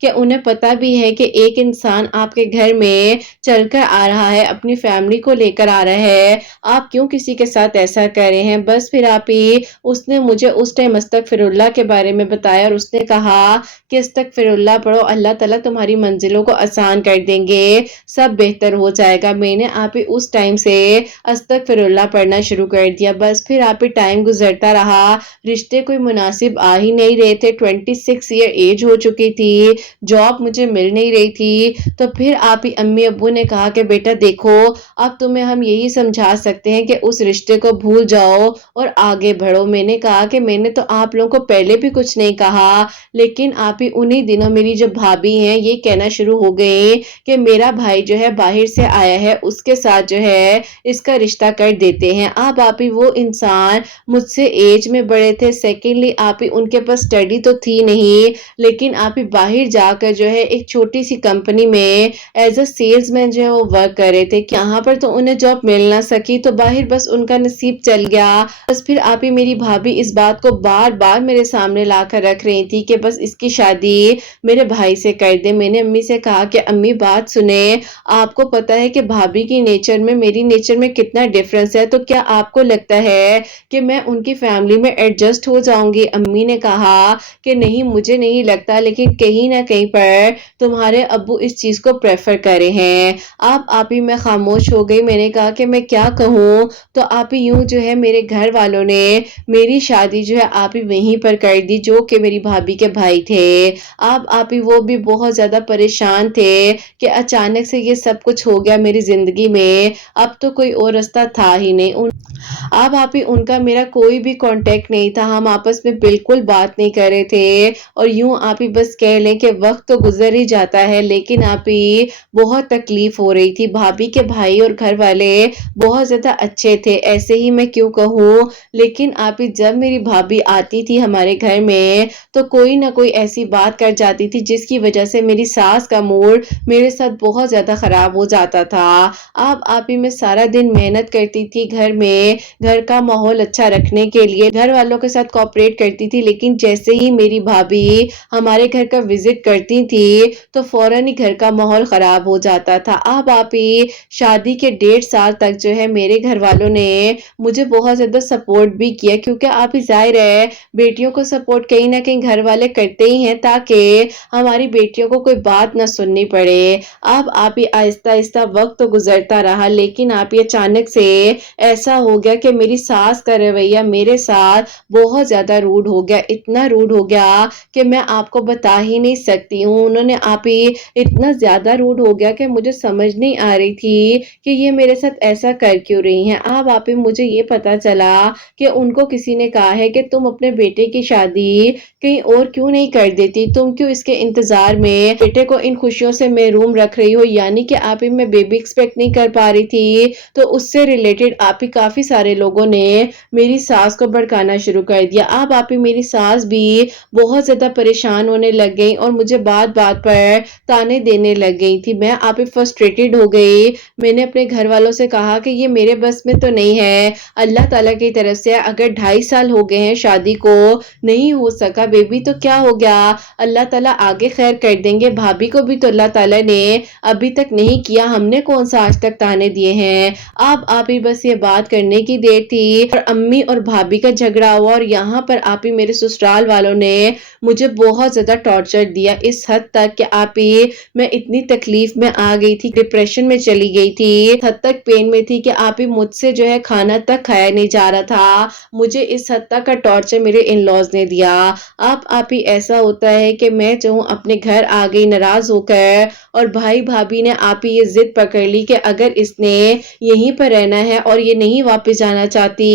کہ انہیں پتا بھی ہے کہ ایک انسان آپ کے گھر میں چل کر آ رہا ہے، اپنی فیملی کو لے کر آ رہا ہے، آپ کیوں کسی کے ساتھ ایسا کر رہے ہیں؟ بس پھر آپ ہی اس نے مجھے اس ٹائم استغفر اللہ کے بارے میں بتایا اور اس نے کہا کہ استغفر اللہ پڑھو، اللہ تعالیٰ تمہاری منزلوں کو آسان کر دیں گے، سب بہتر ہو جائے گا۔ میں نے آپ ہی اس ٹائم سے استغفر اللہ پڑھنا شروع کر دیا۔ بس پھر آپ ہی ٹائم گزرتا رہا، رشتے کوئی مناسب آ ہی نہیں رہے تھے، 26 ایئر ایج ہو چکی تھی، جاب مجھے مل نہیں رہی تھی۔ تو پھر آپ ہی امی ابو نے کہا کہ بیٹا دیکھو، اب تمہیں ہم یہی سمجھا سکتے ہیں کہ اس رشتے کو بھول جاؤ اور آگے بڑھو۔ میں نے کہا کہ میں نے تو آپ لوگوں کو پہلے بھی کچھ نہیں کہا، لیکن آپ ہی انہی دنوں میری جو بھابھی ہیں یہ کہنا شروع ہو گئی کہ میرا بھائی جو ہے باہر سے آیا ہے، اس کے ساتھ جو ہے اس کا رشتہ کر دیتے ہیں۔ اب آپ ہی وہ انسان مجھ سے ایج میں بڑے تھے، سیکنڈلی آپ ہی ان کے پاس اسٹڈی تو تھی نہیں، لیکن آپ ہی باہر جا کر جو ہے ایک چھوٹی سی کمپنی میں ایز اے سیلز مین جو ہے وہ ورک کر رہے تھے۔ یہاں پر تو انہیں جاب مل نہ سکی تو باہر بس ان کا نصیب چل گیا۔ بس پھر آپ ہی میری بھابھی اس بات کو بار بار میرے سامنے لا کر رکھ رہی تھی کہ بس اس کی شادی میرے بھائی سے کر دے۔ میں نے امی سے کہا کہ امی بات سنیں، آپ کو پتا ہے کہ بھابھی کی نیچر میں میری نیچر میں کتنا ڈیفرنس ہے، تو کیا آپ کو لگتا ہے کہ میں ان کی فیملی میں ایڈجسٹ ہو جاؤں گی؟ امی نے کہا کہ نہیں، مجھے نہیں لگتا، لیکن کہیں نہ کہیں پر تمہارے ابو اس چیز کو پریفر کرے ہیں۔ اب آپ ہی میں خاموش ہو گئی، میں نے کہا کہ میں کیا کہوں؟ تو آپ ہی یوں جو ہے میرے گھر والوں نے میری شادی جو ہے آپ ہی وہیں پر کر دی، جو کہ میری بھابھی کے بھائی تھے۔ اب آپ ہی وہ بھی بہت زیادہ پریشان تھے کہ اچانک سے یہ سب کچھ ہو گیا میری زندگی میں، اب تو کوئی اور رستہ تھا ہی نہیں۔ اب آپ ہی ان کا میرا کوئی بھی کانٹیکٹ نہیں تھا، ہم آپس میں بالکل بات نہیں کر رہے تھے، اور یوں آپ ہی بس کہہ لیں کہ وقت تو گزر ہی جاتا ہے، لیکن آپ ہی بہت تکلیف ہو رہی تھی۔ بھابھی کے بھائی اور گھر والے بہت زیادہ اچھے تھے، ایسے ہی میں کیوں کہوں، لیکن آپ ہی جب میری بھابھی آتی تھی ہمارے گھر میں تو کوئی نہ کوئی ایسی بات کر جاتی تھی جس کی وجہ سے میری ساس کا موڈ میرے ساتھ بہت زیادہ خراب ہو جاتا تھا۔ اب آپ ہی میں سارا دن محنت کرتی تھی گھر میں، گھر کا ماحول اچھا رکھنے کے لیے، گھر والوں کے ساتھ کوآپریٹ کرتی تھی، لیکن جیسے ہی میری بھابھی ہمارے گھر کا وزٹ کرتی تھی تو فوراً ہی گھر کا ماحول خراب ہو جاتا تھا۔ اب آپ ہی شادی کے 1.5 سال تک جو ہے میرے گھر والوں نے مجھے بہت زیادہ سپورٹ بھی کیا، کیونکہ آپ ہی ظاہر ہے بیٹیوں کو سپورٹ کہیں نہ کہیں گھر والے کرتے ہی ہیں تاکہ ہماری بیٹیوں کو کوئی بات نہ سننی پڑے۔ اب آپ ہی آہستہ آہستہ وقت تو گزرتا رہا، لیکن آپ ہی اچانک سے ایسا ہو گیا کہ میری ساس کا رویہ میرے ساتھ بہت زیادہ روڈ ہو گیا، اتنا روڈ ہو گیا کہ میں آپ کو بتا ہی نہیں سکتی ہوں۔ انہوں نے آپ ہی اتنا زیادہ روڈ ہو گیا کہ مجھے سمجھ نہیں آ رہی تھی کہ یہ میرے ساتھ ایسا کر کیوں رہی ہیں۔ اب آپ ہی مجھے یہ پتا چلا کہ ان کو کسی نے کہا ہے کہ تم اپنے بیٹے کی شادی کہیں اور کیوں نہیں کر دیتی، تم کیوں اس کے انتظار میں بیٹے کو ان خوشیوں سے محروم رکھ رہی ہو؟ یعنی کہ آپ ہی میں بیبی ایکسپیکٹ نہیں کر پا رہی تھی، تو اس سے ریلیٹڈ آپ ہی کافی سارے لوگوں نے میری ساس کو بھڑکانا شروع کر دیا۔ اب آپ ہی میری ساس بھی بہت زیادہ پریشان ہونے لگ گئی اور مجھے بات بات پر تانے دینے لگ گئی تھی۔ میں آپ ہی فرسٹریٹڈ ہو گئی، میں نے اپنے گھر والوں سے کہا کہ یہ میرے بس میں تو نہیں ہے، اللہ تعالیٰ کی طرف سے اگر 2.5 سال ہو گئے ہیں شادی کو، نہیں ہو سکا بیبی تو کیا ہو گیا، اللہ تعالیٰ آگے خیر کر دیں گے۔ بھابھی کو بھی تو اللہ تعالیٰ نے ابھی تک نہیں کیا، ہم نے کون سا آج تک تانے دیے ہیں۔ اب آپ ہی بس یہ بات کرنے کی دیر تھی اور امی اور بھابھی کا جھگڑا ہوا، اور یہاں پر آپ ہی میرے سسرال والوں نے مجھے بہت زیادہ ٹارچر دیا، اس حد تک کہ آپ ہی میں اتنی تکلیف میں آ گئی تھی، ڈپریشن میں چلی گئی تھی، حد تک پین میں تھی کہ آپ ہی مجھ سے جو ہے کھانا تک کھایا نہیں جا رہا تھا، مجھے اس حد تک کا ٹارچر میرے ان لاز نے دیا۔ اب آپ ہی ایسا ہوتا ہے کہ میں جو ہوں اپنے گھر آ گئی ناراض ہو کر، اور بھائی بھابھی نے آپ ہی یہ ضد پکڑ لی کہ اگر اس نے یہیں پر رہنا ہے اور یہ نہیں واپس جانا چاہتی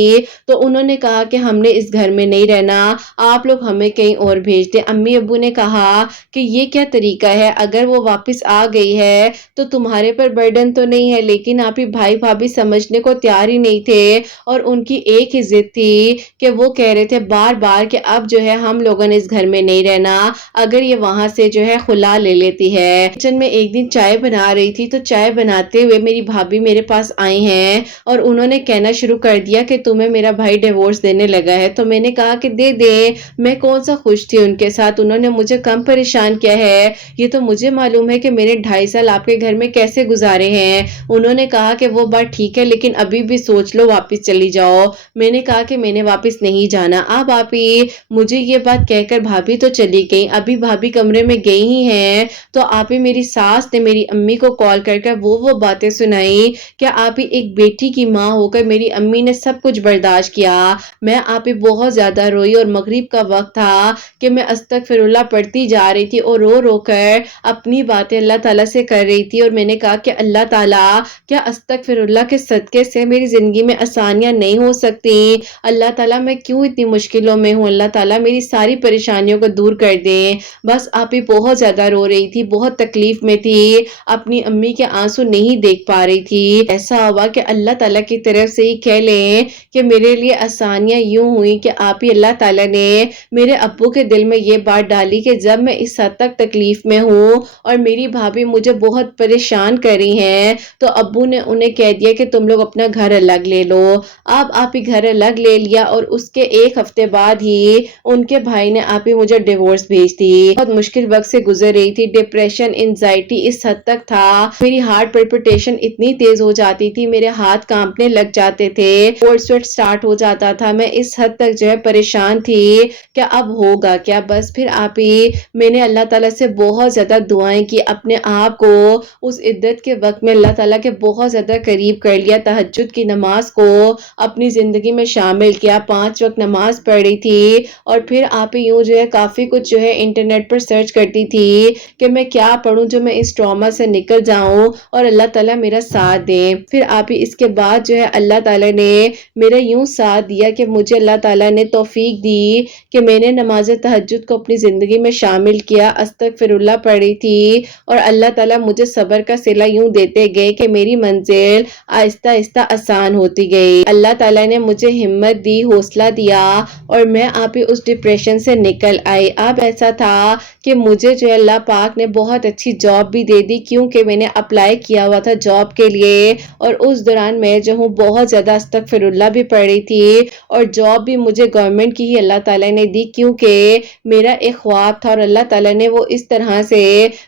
تو انہوں نے کہا کہ ہم نے اس گھر میں نہیں رہنا، آپ لوگ ہمیں کہیں اور بھیج دیں۔ امی ابو نے کہا کہ یہ کیا طریقہ ہے، اگر وہ واپس آ گئی ہے تو تمہارے پر برڈن تو نہیں ہے، لیکن آپ ہی بھائی بھابھی سمجھنے کو تیار ہی نہیں تھے، اور ان کی ایک ہی ضد تھی کہ وہ کہہ رہے تھے بار بار کہ اب جو ہے ہم لوگوں نے اس گھر میں نہیں رہنا، اگر یہ وہاں سے جو ہے خلا لے لیتی ہے۔ کچن میں میں ایک دن چائے بنا رہی تھی تو چائے بناتے ہوئے میری بھابھی میرے پاس آئی ہیں اور انہوں نے کہنا شروع کر دیا کہ تمہیں میرا بھائی ڈیورس دینے لگا ہے. تو میں نے کہا کہ دے دے، میں کون سا خوش تھی ان کے ساتھ، انہوں نے مجھے کم پریشان کیا ہے. یہ تو مجھے معلوم ہے کہ میں نے 2.5 سال آپ کے گھر میں کیسے گزارے ہیں. انہوں نے کہا کہ وہ بات ٹھیک ہے لیکن ابھی بھی سوچ لو، واپس چلی جاؤ. میں نے کہا کہ میں نے واپس نہیں جانا. اب آپ ہی مجھے یہ بات کہہ کر بھابھی تو چلی گئی. ابھی بھابھی کمرے میں گئی ہی ہیں تو آپ ہی میری ساس نے میری امی کو کال کر کر وہ باتیں سنائی کہ آپ ہی ایک بیٹی کی ماں ہو کر میری امی نے سب کچھ برداشت کیا. میں آپ ہی بہت زیادہ روئی اور مغرب کا وقت تھا کہ میں استغفر اللہ پڑھتی جا رہی تھی اور رو رو کر اپنی باتیں اللہ تعالیٰ سے کر رہی تھی. اور میں نے کہا کہ اللہ تعالیٰ کیا استغفر اللہ کے صدقے سے میری زندگی میں آسانیاں نہیں ہو سکتی؟ اللہ تعالیٰ میں کیوں اتنی مشکلوں میں ہوں؟ اللہ تعالیٰ میری ساری پریشانیوں کو دور کر دیں. بس آپ ہی بہت زیادہ رو رہی تھی، بہت تکلیف میں تھی، اپنی امی کے آنسو نہیں دیکھ پا رہی تھی. ایسا ہوا کہ اللہ تعالیٰ کی طرف سے ہی کہہ لیں کہ میرے لیے آسانیاں یوں ہوئی کہ آپ ہی اللہ تعالیٰ نے میرے ابو کے دل میں یہ بات ڈالی کہ جب میں اس حد تک تکلیف میں ہوں اور میری بھابھی مجھے بہت پریشان کر رہی ہیں تو ابو نے انہیں کہہ دیا کہ تم لوگ اپنا گھر الگ لے لو. اب آپ ہی گھر الگ لے لیا اور اس کے 1 ہفتے بعد ہی ان کے بھائی نے آپ ہی مجھے ڈیورس بھیج دی. بہت مشکل وقت سے گزر رہی تھی، ڈپریشن، انزائٹی اس حد تک تھا، میری ہارٹ پلپٹیشن اتنی تیز ہو جاتی تھی، میرے ہاتھ کانپنے لگ جاتے تھے، کولڈ سویٹ سٹارٹ ہو جاتا تھا. میں اس حد تک جو ہے پریشان تھی کہ اب ہوگا کیا. بس پھر آپ ہی میں نے اللہ تعالیٰ سے بہت زیادہ دعائیں کی، اپنے آپ کو اس عدت کے وقت میں اللہ تعالیٰ کے بہت زیادہ قریب کر لیا. تہجد کی نماز کو اپنی زندگی میں شامل کیا، 5 وقت نماز پڑھی تھی اور پھر آپ ہی یوں جو ہے کافی کچھ جو ہے انٹرنیٹ پر سرچ کرتی تھی کہ میں کیا پڑھوں جو میں اس ٹراما سے نکل جاؤں اور اللہ تعالیٰ میرا ساتھ دیں. پھر آپ ہی اس کے بعد جو ہے اللہ تعالیٰ نے میرا یوں ساتھ دیا کہ مجھے اللہ تعالیٰ نے توفیق دی کہ میں نے نماز تہجد کو اپنی زندگی میں شامل کیا، استغفر اللہ پڑھی تھی اور اللہ تعالیٰ مجھے صبر کا صلہ یوں دیتے گئے کہ میری منزل آہستہ آہستہ آسان ہوتی گئی. اللہ تعالیٰ نے مجھے ہمت دی، حوصلہ دیا اور میں آپ ہی اس ڈپریشن سے نکل آئی. اب ایسا تھا کہ مجھے جو اللہ پاک نے بہت اچھی جاب بھی دے دی کیونکہ میں نے اپلائی کیا ہوا تھا جاب کے لیے اور اس دوران میں جو ہوں بہت زیادہ استغفر اللہ بھی پڑھ رہی تھی اور جاب بھی مجھے گورنمنٹ کی ہی اللہ تعالیٰ نے دی کیونکہ میرا ایک خواب تھا اور اللہ تعالیٰ نے وہ اس طرح سے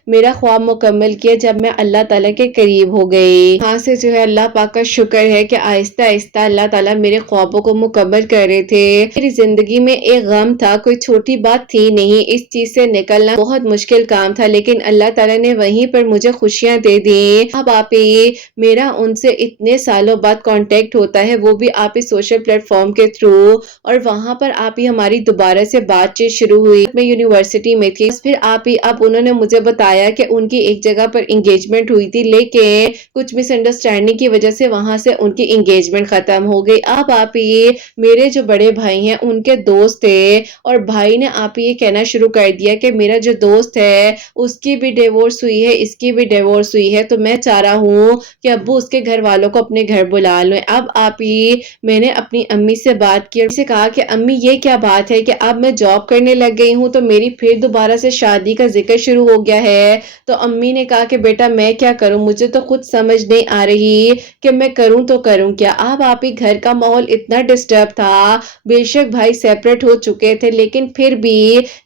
میرا خواب مکمل کیا جب میں اللہ تعالیٰ کے قریب ہو گئی. یہاں سے جو ہے اللہ پاک کا شکر ہے کہ آہستہ آہستہ اللہ تعالیٰ میرے خوابوں کو مکمل کر رہے تھے. میری زندگی میں ایک غم تھا، کوئی چھوٹی بات تھی نہیں، اس چیز سے نکلنا بہت مشکل کام تھا لیکن اللہ تعالیٰ نے وہیں پر مجھے خوشیاں دے دی. اب آپ ہی میرا ان سے اتنے سالوں بعد کانٹیکٹ ہوتا ہے، وہ بھی آپ ہی سوشل پلیٹ فارم کے تھرو اور وہاں پر آپ ہی ہماری دوبارہ سے بات چیت شروع ہوئی. میں یونیورسٹی میں تھی، پھر آپ ہی اب انہوں نے مجھے بتایا کہ ان کی ایک جگہ پر انگیجمنٹ ہوئی تھی لیکن کچھ مس انڈرسٹینڈنگ کی وجہ سے وہاں سے ان کی انگیجمنٹ ختم ہو گئی. اب آپ ہی میرے جو بڑے بھائی ہیں ان کے دوست تھے اور بھائی نے آپ ہی یہ کہنا شروع کر دیا کہ میرا جو دوست ہے اس کی بھی ڈیورس ہوئی ہے، اس کی بھی ڈیورس ہوئی ہے، تو میں چاہ رہا ہوں کہ ابو اس کے گھر والوں کو اپنے گھر بلا لیں. اب آپ ہی میں نے اپنی امی سے بات کی اور سے کہا کہ امی یہ کیا بات ہے کہ اب میں جاب کرنے لگ گئی ہوں تو میری پھر دوبارہ سے شادی کا ذکر شروع ہو گیا ہے. تو امی نے کہا کہ بیٹا میں کیا کروں، مجھے تو خود سمجھ نہیں آ رہی کہ میں کروں تو کروں کیا. اب آپ ہی گھر کا ماحول اتنا ڈسٹرب تھا، بے شک بھائی سیپریٹ ہو چکے تھے لیکن پھر بھی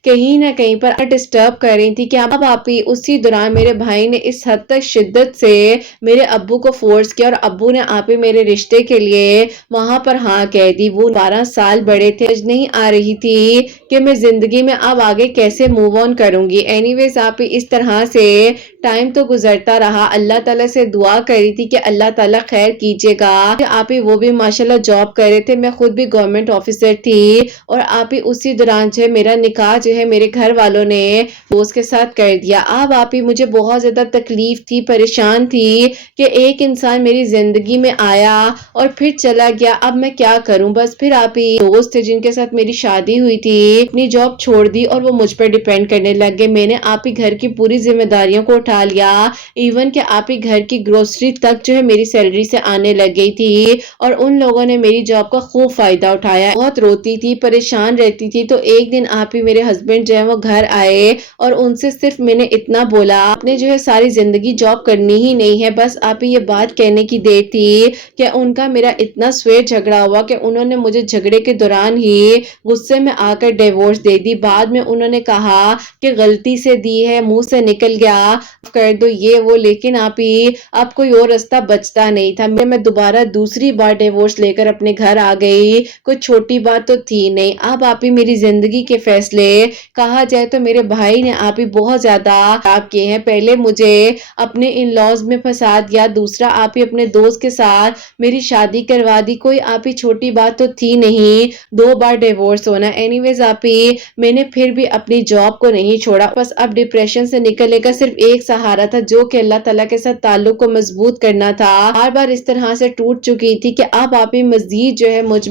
کہیں نہ کہیں پر ڈسٹرب کر رہی تھی کہ اب آپ ہی اسی دوران میرے بھائی نے اس حد تک شدت سے میرے ابو کو فورس کیا اور ابو نے آپ ہی میرے رشتے کے لیے وہاں پر ہاں کہہ دی. وہ 12 سال بڑے تھے، نہیں آ رہی تھی کہ میں زندگی میں اب آگے کیسے موو آن کروں گی. اینی ویز آپ ہی اس طرح سے ٹائم تو گزرتا رہا. اللہ تعالیٰ سے دعا کری تھی کہ اللہ تعالیٰ خیر کیجیے گا. آپ ہی وہ بھی ماشاءاللہ جاب کر رہے تھے، میں خود بھی گورنمنٹ آفیسر تھی اور آپ ہی اسی دوران جو ہے میرا نکاح جو ہے میرے گھر والوں نے دوست کے ساتھ کر دیا. اب آپ ہی مجھے بہت زیادہ تکلیف تھی، پریشان تھی کہ ایک انسان میری زندگی میں آیا اور پھر چلا گیا، اب میں کیا کروں. بس پھر آپ ہی دوست تھے جن کے ساتھ میری شادی ہوئی تھی اپنی جاب چھوڑ دی اور وہ مجھ پر ڈیپینڈ کرنے لگ گئے. میں نے آپ ہی گھر کی پوری ذمہ داریوں کو اٹھا اٹھا لیا، ایون کہ آپ ہی گھر کی گروسری تک جو ہے میری سیلری سے آنے لگ گئی تھی، اور ان لوگوں نے میری جاب کا خوب فائدہ اٹھایا۔ بہت روتی تھی، پریشان رہتی تھی، تو ایک دن آپ ہی میرے ہسبینڈ جو ہے وہ گھر آئے اور ان سے صرف میں نے اتنا بولا، آپ نے جو ہے ساری زندگی جاب کرنی ہی نہیں ہے، بس آپ ہی یہ بات کہنے کی دیر تھی کہ ان کا میرا اتنا سویر جھگڑا ہوا کہ انہوں نے مجھے جھگڑے کے دوران ہی غصے میں آ کر ڈیورس دے دی۔ بعد میں انہوں نے کہا کہ غلطی سے دی ہے، منہ سے نکل گیا، کر دو یہ وہ، لیکن آپ ہی اب کوئی اور راستہ بچتا نہیں تھا۔ میں دوبارہ دوسری بار ڈیورس لے کر اپنے گھر آ گئی، کوئی چھوٹی بات تو تھی نہیں۔ اب آپ ہی میری زندگی کے فیصلے کہا جائے تو میرے بھائی نے آپ ہی بہت زیادہ خراب کیے ہیں۔ پہلے مجھے اپنے ان لاز میں پھنسا دیا، دوسرا آپ ہی اپنے دوست کے ساتھ میری شادی کروا دی، کوئی آپ ہی چھوٹی بات تو تھی نہیں 2 بار ڈیورس ہونا۔ اینی ویز آپ ہی میں نے پھر بھی اپنی جاب کو نہیں چھوڑا، بس اب ڈپریشن سے نکلنے کا صرف ایک سہارا تھا، جو کہ اللہ تعالیٰ کے ساتھ تعلق کو مضبوط کرنا تھا۔ بار بار اس طرح سے ٹوٹ چکی تھی کہ اب آپ ہی مزید جو ہے مجھ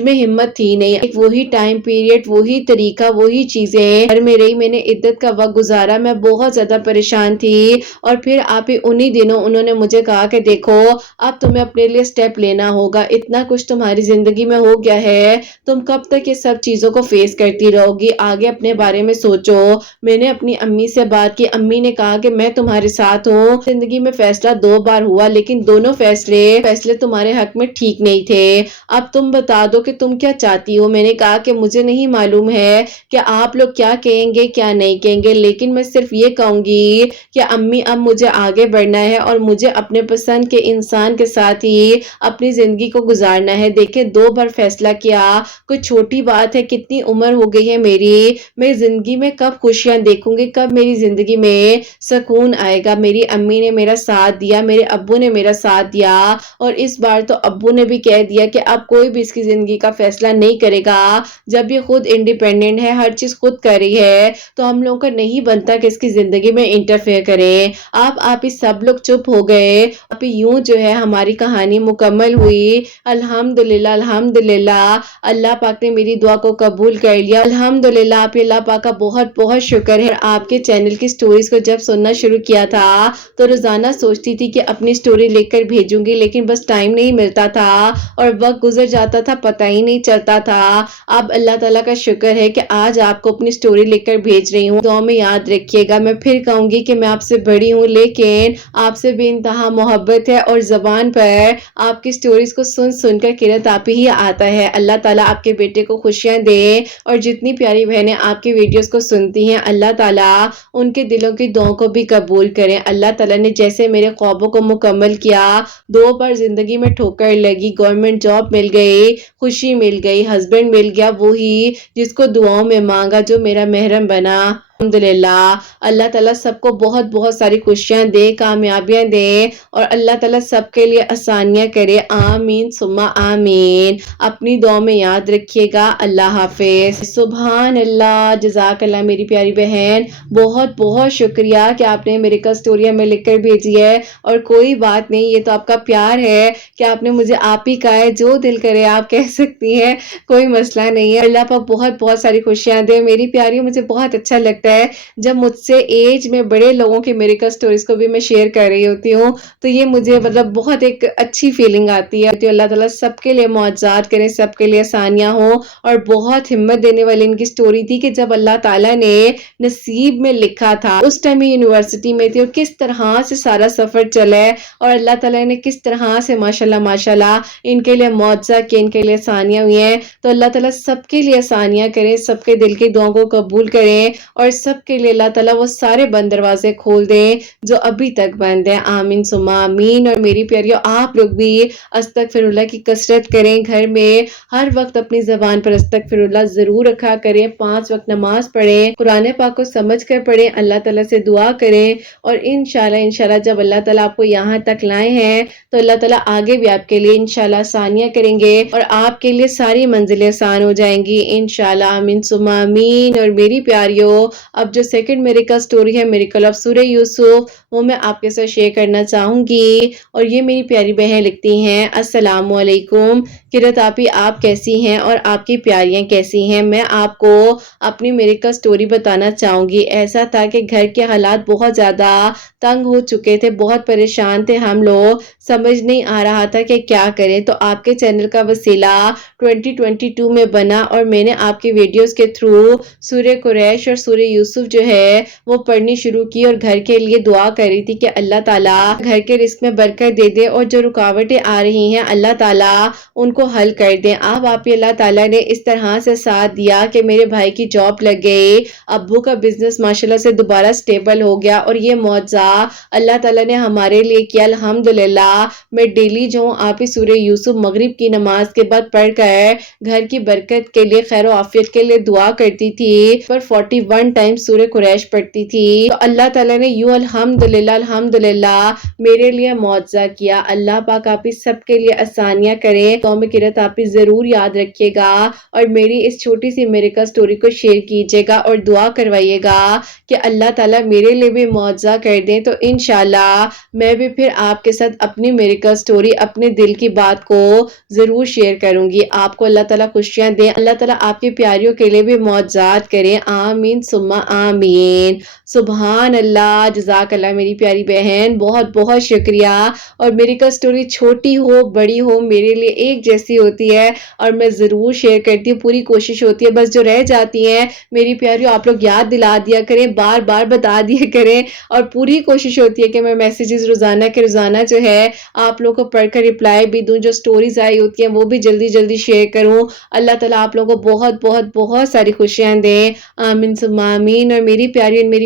میں ہمت تھی نہیں۔ ایک وہی ٹائم پیریڈ، وہی طریقہ، وہی چیزیں گھر میں رہی، میں نے عدت کا وقت گزارا، میں بہت زیادہ پریشان تھی۔ اور پھر آپ ہی انہی دنوں انہوں نے مجھے کہا کہ دیکھو اب تمہیں اپنے لیے سٹیپ لینا ہوگا، اتنا کچھ تمہاری زندگی میں ہو گیا ہے، تم کب تک یہ سب چیزوں کو فیس کرتی رہو گی، آگے اپنے بارے میں سوچو۔ میں نے اپنی امی سے بات کی، امی نے کہا کہ میں تمہارے ساتھ ہوں، زندگی میں فیصلہ 2 بار ہوا لیکن دونوں فیصلے تمہارے حق میں ٹھیک نہیں تھے، اب تم بتا دو کہ تم کیا چاہتی ہو۔ میں نے کہا کہ مجھے نہیں معلوم ہے کہ آپ لوگ کیا کہیں گے کیا نہیں کہیں گے، لیکن میں صرف یہ کہوں گی کہ امی اب مجھے آگے بڑھنا ہے اور مجھے اپنے پسند کے انسان کے ساتھ ہی اپنی زندگی کو گزارنا ہے۔ دیکھیں 2 بار فیصلہ کیا کوئی چھوٹی بات ہے، کتنی عمر ہو گئی ہے میری، میں زندگی میں کب خوشیاں دیکھوں گی، کب میری زندگی میں سکون آئے گا۔ میری امی نے میرا ساتھ دیا، میرے ابو نے میرا ساتھ دیا، اور اس بار تو ابو نے بھی کہہ دیا کہ اب کوئی بھی اس کی زندگی کا فیصلہ نہیں کرے گا، جب یہ خود انڈیپینڈنٹ ہے، ہر چیز خود کر رہی ہے، تو ہم لوگوں کا نہیں بنتا کہ اس کی زندگی میں انٹرفیئر کریں۔ آپ ہی سب لوگ چپ ہو گئے، آپ ہی یوں جو ہے ہماری کہانی مکمل ہوئی۔ الحمدللہ الحمدللہ، اللہ پاک نے میری دعا کو قبول کر لیا، الحمدللہ۔ آپ ہی اللہ پاک کا بہت بہت شکر ہے۔ آپ کے چینل کی سٹوریز کو جب سننا شروع کیا تھا تو روزانہ سوچتی تھی کہ اپنی سٹوری لے کر بھیجوں گی، لیکن بس ٹائم نہیں ملتا تھا اور وقت گزر جاتا تھا، پتہ ہی نہیں چلتا تھا۔ اب اللہ تعالیٰ کا شکر ہے کہ آج آپ کو اپنی سٹوری لے کر بھیج رہی ہوں، دعا میں یاد رکھیے گا۔ میں پھر کہوں گی کہ میں آپ سے بڑی ہوں، لیکن آپ سے بھی انتہا محبت ہے، اور زبان پر آپ کی سٹوریز کو سن سن کر قرت آپ ہی آتا ہے۔ اللہ تعالیٰ آپ کے بیٹے کو خوشیاں دے، اور جتنی پیاری بہنیں آپ کی ویڈیوز کو سنتی ہیں، اللہ تعالیٰ ان کے دلوں کی دعاؤں کو بھی قبول کریں۔ اللہ تعالیٰ نے جیسے میرے خوابوں کو مکمل کیا، 2 بار زندگی میں ٹھوکر لگی، گورنمنٹ جاب مل گئی، خوشی مل گئی، ہسبینڈ مل گیا، وہی جس کو دعاؤں میں مانگا، جو میرا محرم بنا، الحمدللہ۔ اللہ تعالیٰ سب کو بہت بہت ساری خوشیاں دے، کامیابیاں دے، اور اللہ تعالیٰ سب کے لیے آسانیاں کرے، آمین ثم آمین۔ اپنی دعا میں یاد رکھیے گا۔ اللہ حافظ۔ سبحان اللہ، جزاک اللہ میری پیاری بہن، بہت بہت شکریہ کہ آپ نے میرے کا سٹوری ہمیں لکھ کر بھیجی ہے، اور کوئی بات نہیں، یہ تو آپ کا پیار ہے کہ آپ نے مجھے آپ ہی کہا ہے، جو دل کرے آپ کہہ سکتی ہیں، کوئی مسئلہ نہیں ہے۔ اللہ پاک بہت بہت ساری خوشیاں دے میری پیاری، مجھے بہت اچھا لگتا ہے جب مجھ سے ایج میں بڑے لوگوں کے میرے کا سٹوریز کو بھی میں شیئر کر رہی ہوتی ہوں، تو یہ مجھے مطلب بہت ایک اچھی فیلنگ آتی ہے۔ تو اللہ تعالیٰ سب کے لیے معجزات کریں، سب کے لیے آسانیاں ہوں، اور بہت ہمت دینے والی ان کی سٹوری تھی کہ جب اللہ تعالیٰ نے نصیب میں لکھا تھا، اس ٹائم یونیورسٹی میں تھی، اور کس طرح سے سارا سفر چلا ہے، اور اللہ تعالیٰ نے کس طرح سے ماشاءاللہ ان کے لیے معجزہ کیا، ان کے لیے آسانیاں ہوئی ہیں۔ تو اللہ تعالیٰ سب کے لیے آسانیاں کریں، سب کے دل کی دعاؤں کو قبول کریں، اور سب کے لیے اللہ تعالیٰ وہ سارے بند دروازے کھول دیں جو ابھی تک بند ہیں، آمین ثم آمین۔ اور میری پیاریوں، آپ لوگ بھی استغفر اللہ کی کثرت کریں، گھر میں ہر وقت اپنی زبان پر استغفر اللہ ضرور رکھا کریں، 5 وقت نماز پڑھیں، قرآن پاک کو سمجھ کر پڑھیں، اللہ تعالیٰ سے دعا کریں، اور انشاءاللہ جب اللہ تعالیٰ آپ کو یہاں تک لائے ہیں تو اللہ تعالیٰ آگے بھی آپ کے لیے انشاءاللہ آسانیاں کریں گے، اور آپ کے لیے ساری منزلیں آسان ہو جائیں گی انشاءاللہ، آمین ثم آمین۔ اور میری پیاریوں، اب جو سیکنڈ میریکل سٹوری ہے، میریکل آف سورہ یوسف، وہ میں آپ کے ساتھ شیئر کرنا چاہوں گی۔ اور یہ میری پیاری بہن لکھتی ہیں، السلام علیکم قرۃ آپی، آپ کیسی ہیں اور آپ کی پیاریاں کیسی ہیں؟ میں آپ کو اپنی میریکل سٹوری بتانا چاہوں گی۔ ایسا تھا کہ گھر کے حالات بہت زیادہ تنگ ہو چکے تھے، بہت پریشان تھے ہم لوگ، سمجھ نہیں آ رہا تھا کہ کیا کریں۔ تو آپ کے چینل کا وسیلہ 2022 میں بنا اور میں نے آپ کی ویڈیوز کے تھرو سورہ قریش اور سورہ یوسف جو ہے وہ پڑھنی شروع کی اور گھر کے لیے دعا کری تھی کہ اللہ تعالیٰ گھر کے رزق میں برکت دے دے اور جو رکاوٹیں آ رہی ہیں اللہ تعالیٰ ان کو حل کر دیں۔ اب آپ اللہ تعالیٰ نے اس طرح سے ساتھ دیا کہ میرے بھائی کی جاب لگ گئی، ابو کا بزنس ماشاءاللہ سے دوبارہ سٹیبل ہو گیا اور یہ معجزہ اللہ تعالیٰ نے ہمارے لیے کیا الحمدللہ۔ میں ڈیلی جو ہوں آپ ہی سورہ یوسف مغرب کی نماز کے بعد پڑھ کر گھر کی برکت کے لیے، خیر و عافیت کے لیے دعا کرتی تھی، پر 41 ٹائم سورہ قریش پڑھتی تھی۔ تو اللہ تعالیٰ نے یوں الحمدللہ میرے لیے معجزہ کیا۔ اللہ پاک آپ ہی سب کے لیے آسانیاں کریں۔ تو میں قرۃ آپ ہی ضرور یاد رکھیے گا اور میری اس چھوٹی سی میریکل سٹوری کو شیئر کیجیے گا اور دعا کروائیے گا کہ اللہ تعالیٰ میرے لیے بھی معجزہ کر دیں، تو انشاءاللہ میں بھی پھر آپ کے ساتھ اپنی میریکل سٹوری، اپنے دل کی بات کو ضرور شیئر کروں گی۔ آپ کو اللہ تعالیٰ خوشیاں دیں، اللہ تعالیٰ آپ کی پیاریوں کے لیے بھی معجزات کریں، آمین ثم آمین۔ سبحان اللہ، جزاک اللہ میری پیاری بہن، بہت بہت شکریہ۔ اور میریکل سٹوری چھوٹی ہو بڑی ہو میرے لیے ایک جیسی ہوتی ہے اور میں ضرور شیئر کرتی ہوں، پوری کوشش ہوتی ہے، بس جو رہ جاتی ہیں میری پیاریوں آپ لوگ یاد دلا دیا کریں، بار بار بتا دیا کریں، اور پوری کوشش ہوتی ہے کہ میں میسیجز روزانہ کے روزانہ جو ہے آپ لوگوں کو پڑھ کر رپلائی بھی دوں، جو سٹوریز آئی ہوتی ہیں وہ بھی جلدی جلدی شیئر کروں۔ اللہ تعالیٰ آپ لوگوں کو بہت بہت بہت ساری خوشیاں دیں، آمین ثم آمین۔ اور میری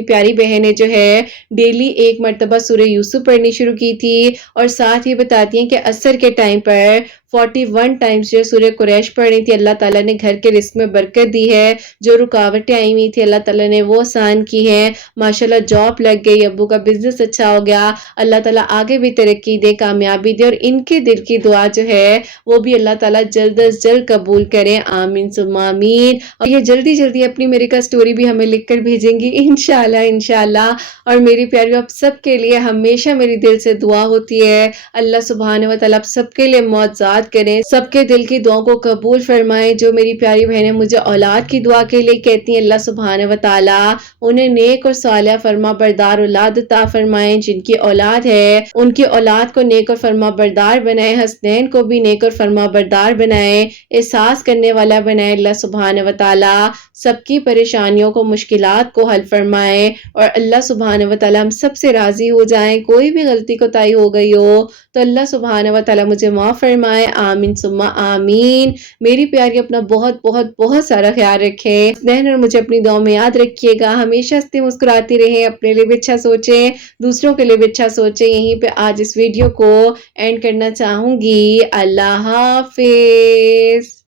پیاری بہنیں جو ہے ڈیلی ایک مرتبہ سورہ یوسف پڑھنی شروع کی تھی اور ساتھ ہی بتاتی ہیں کہ عصر کے ٹائم پر 41 ٹائمز جو سورہ قریش پڑھنی تھی۔ اللہ تعالیٰ نے گھر کے رزق میں برکت دی ہے، جو رکاوٹیں آئی ہوئی تھی اللہ تعالیٰ نے وہ آسان کی ہیں، ماشاءاللہ جاب لگ گئی، ابو کا بزنس اچھا ہو گیا، اللہ تعالیٰ آگے بھی ترقی دے، کامیابی دے، اور ان کے دل کی دعا جو ہے وہ بھی اللہ تعالیٰ جلد از جلد قبول کریں، آمین ثم آمین۔ اور یہ جلدی جلدی اپنی میریکل سٹوری بھی ہمیں لکھ کر بھیجیں گی انشاءاللہ۔ اور میری پیاریوں آپ سب کے لیے ہمیشہ میری دل سے دعا ہوتی ہے، اللہ سبحانہ و تعالیٰ آپ سب کے لیے معجزات کریں، سب کے دل کی دعاؤں کو قبول فرمائیں۔ جو میری پیاری بہنیں مجھے اولاد کی دعا کے لیے کہتی ہیں، اللہ سبحانہ و تعالیٰ انہیں نیک اور صالح فرما بردار اولاد عطا فرمائیں، جن کی اولاد ہے ان کی اولاد کو نیک اور فرما بردار بنائیں، حسنین کو بھی نیک اور فرما بردار بنائیں، احساس کرنے والا بنائیں، اللہ سبحانہ و تعالیٰ سب کی پریشانیوں کو، مشکلات کو حل فرمائیں، اور اللہ سبحانہ و تعالیٰ ہم سب سے راضی ہو جائیں۔ کوئی بھی غلطی کوتاہی ہو گئی ہو تو اللہ سبحانہ و تعالیٰ مجھے معاف فرمائے، آمین ثم آمین۔ میری پیاری اپنا بہت بہت بہت سارا خیال رکھیں، ذہن اور مجھے اپنی دعاؤں میں یاد رکھیے گا، ہمیشہ ہنستے مسکراتی رہیں، اپنے لیے بھی اچھا سوچیں، دوسروں کے لیے بھی اچھا سوچیں۔ یہیں پہ آج اس ویڈیو کو اینڈ کرنا چاہوں گی، اللہ حافظ۔